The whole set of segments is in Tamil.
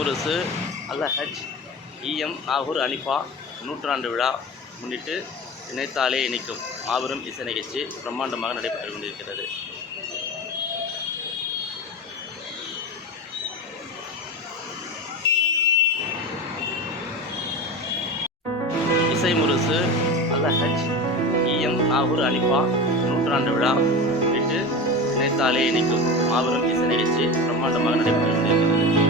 முரசு அல்லஹஜ் இஎம் நாகூர் அனிஃபா நூற்றாண்டு விழா முன்னிட்டு இணைத்தாலே இணைக்கும். மாபெரும் இசை நிகழ்ச்சி பிரம்மாண்டமாக நடைபெற்று கொண்டிருக்கிறது. இசை முரசு அல்லஹஜ் இஎம் நாகூர் அனிஃபா நூற்றாண்டு விழா முன்னிட்டு இணைத்தாலே இணைக்கும். மாபெரும் இசை நிகழ்ச்சி பிரம்மாண்டமாக நடைபெற்று கொண்டிருக்கிறது.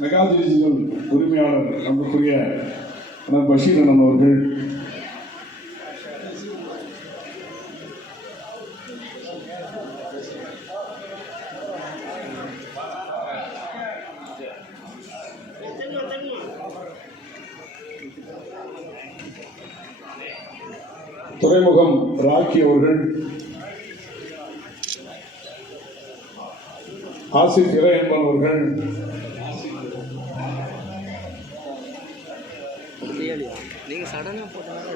மெகாதிரிஜிகள் உரிமையாளர் அன்புக்குரிய அண்ணன் பஷீர் அண்ணன் அவர்கள் துறைமுகம் ராக்கி அவர்கள் ஆசிர் இறையன்பன் அவர்கள் நீங்கள் சடனாக போட்டனால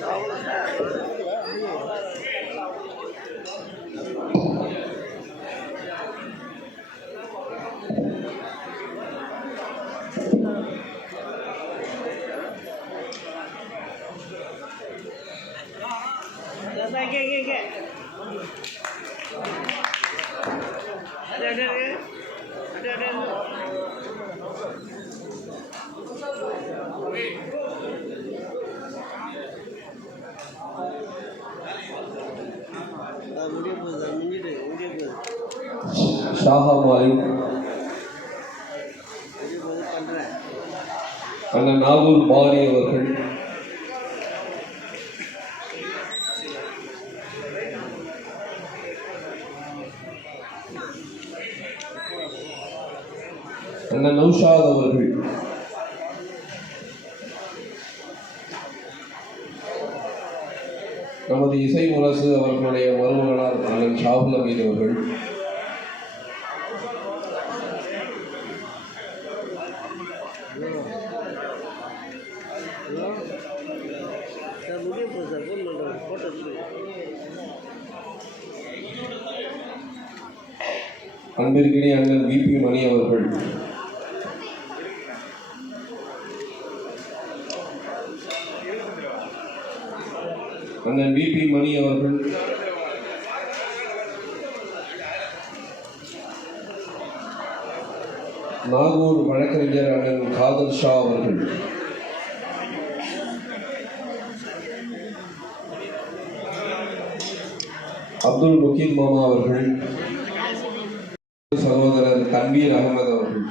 Oh nee! ஷாஹா மாலிக். அண்ணன் நாகூர் பாரி அவர்கள். அண்ணன் நௌஷாத் அவர்கள். நமது இசை முரசு அவர்களுடைய மருமகளார் அண்ணன் ஷாகுல் அமீன் அவர்கள். அன்பிற்கிடையே அண்ணன் விபி மணி அவர்கள். அண்ணன் விபி மணி அவர்கள். நாகூர் வழக்கறிஞர் அண்ணன் காதல் ஷா அவர்கள். அப்துல் முகீத் மாமா அவர்கள். சகோதரர் தன்வீர் அகமது அவர்கள்.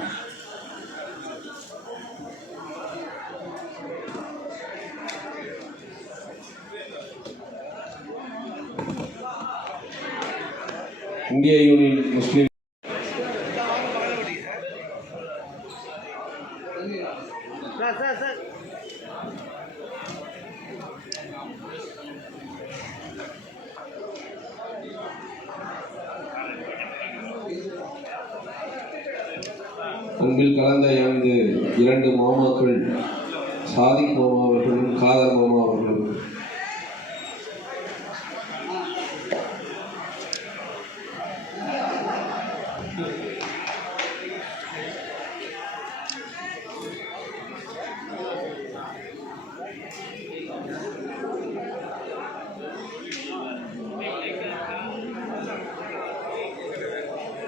இந்திய யூனியன் முஸ்லிம் சார் சார். அன்பில் கலந்த எனது இரண்டு மாமாக்கள் சாதிக் மாமா அவர்களும் காதர் மாமா அவர்களும்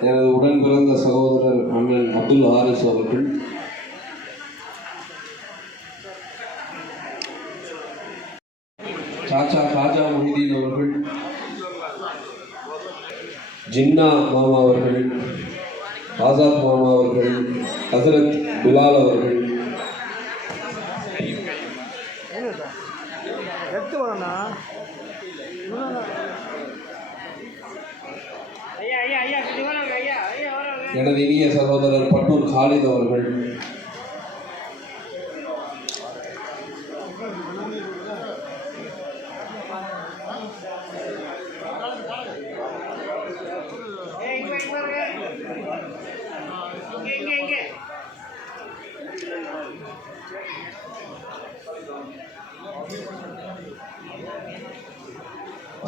எனது உடன் பிறந்த சகோதரர் அண்ணன் அப்துல் ஹாரிஸ் அவர்கள் சாச்சா காஜா மொஹிதீன் அவர்கள் ஜின்னா மாமா அவர்கள் ஆசாத் மாமா அவர்கள் ஹசரத் பிலால் அவர்கள். எடுத்து எனது இனிய சகோதரர் பட்டூர் காலித் அவர்கள்.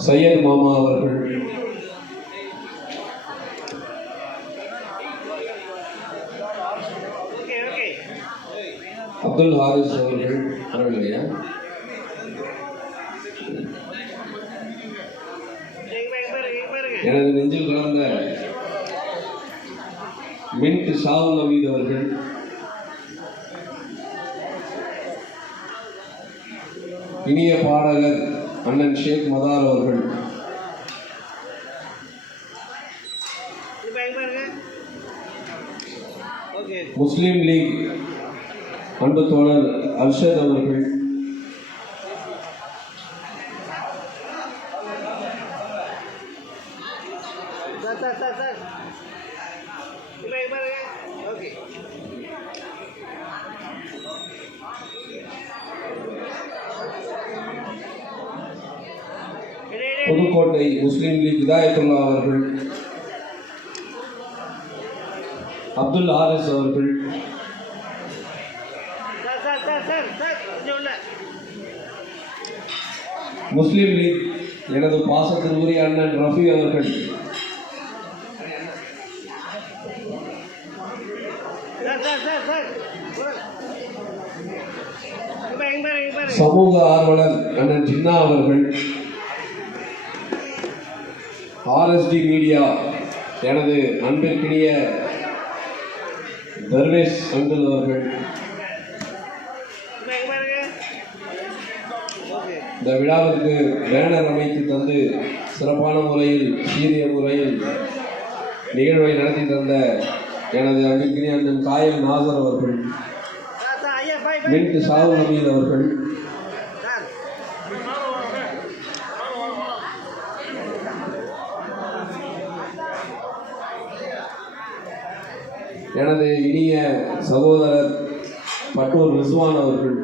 சையத் மாமா அவர்கள். அப்துல் ஹாரிஸ் அவர்கள் வரவில்லையா எனது நெஞ்சில் கலந்த மின்ட் ஷாவுல் நவீத் அவர்கள் இனிய பாடகர் அண்ணன் ஷேக் மதார் அவர்கள் முஸ்லீம் லீக் அன்பு தோழர் அர்ஷத் அவர்கள். புதுக்கோட்டை முஸ்லீம் லீக் விதாயத்துல்லா அவர்கள். அப்துல் ஹாரிஸ் அவர்கள். முஸ்லீம் லீக் எனது பாசத்திற்குரிய அண்ணன் ரஃபி அவர்கள். சமூக ஆர்வலர் அண்ணன் ஜின்னா அவர்கள் ஆர்எஸ்டி மீடியா எனது அன்பிற்கினிய தர்வேஷ் அங்கிள் அவர்கள் இந்த விழாவிற்கு பேனர் அமைத்து தந்து சிறப்பான முறையில் சீரிய முறையில் நிகழ்வை நடத்தி தந்த எனது அன்பிற்கினிய அண்ணன் காயல் நாசர் அவர்கள் மின்ட் சாவு நபீர் அவர்கள் எனது இனிய சகோதரர் பட்டூர் ரிஸ்வான் அவர்கள்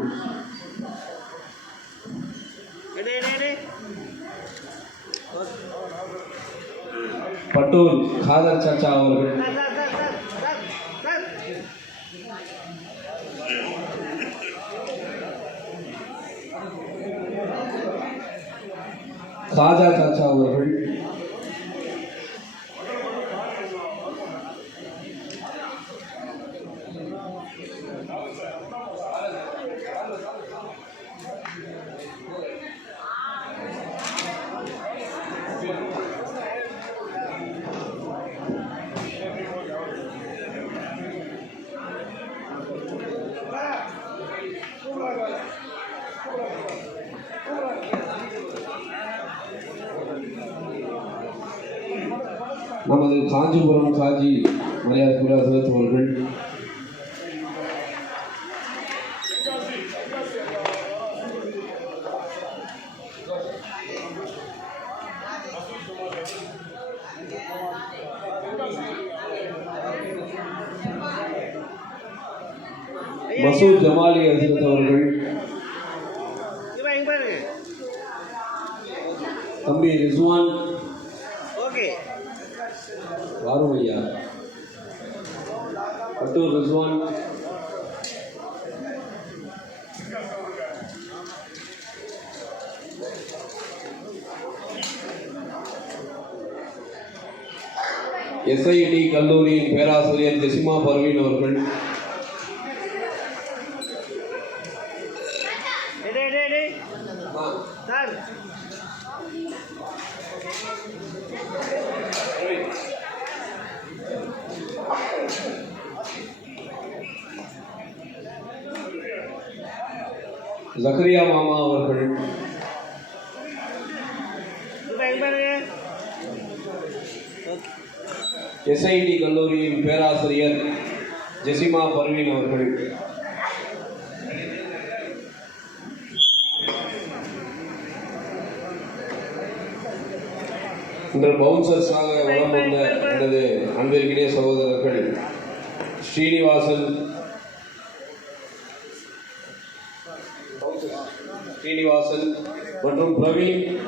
எடு எடு எடு பட்டூர் காதர் சச்சா அவர்கள் sir sir sir sir sir sir. Khaja சாச்சா அவர்கள் நமது காஞ்சிபுரம் காஜி மரியாதைக்குரிய ஹசரத் அவர்கள். மசூத் ஜமாலி ஹசரத் அவர்கள். இங்க பாருங்க இங்க பாருங்க. தம்பி ரிஸ்வான் ஓகே வாரும் ஐயா பட்டூர் ரிஸ்வான் எஸ்ஐடி கல்லூரியின் பேராசிரியர் ஜெசிமா பர்வீன் அவர்கள். சார் ஜக்கரியா மாமா அவர்கள். எஸ்ஐடி கல்லூரியின் பேராசிரியர் ஜெசிமா பர்வீன் அவர்கள். இன்று பவுன்சர்ஸாக வளம் வந்த எனது அன்பிற்கினிய சகோதரர்கள் ஸ்ரீனிவாசன் ஸ்ரீனிவாசன் மற்றும் பிரவீன்.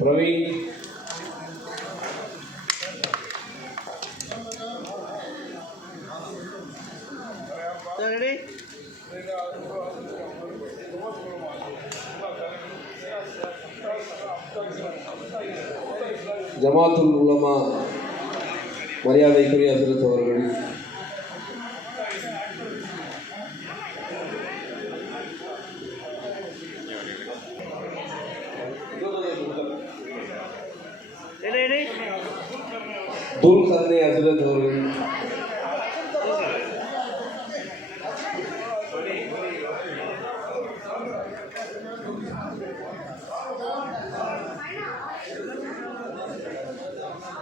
பிரவீன். ஜமாத்துல் உலமா மரியாதைக்குரிய அதிரத்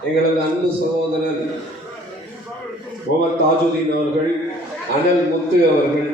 எங்களது அன்பு சகோதரர் முகமது தாஜுதீன் அவர்கள் அனல் முத்து அவர்கள்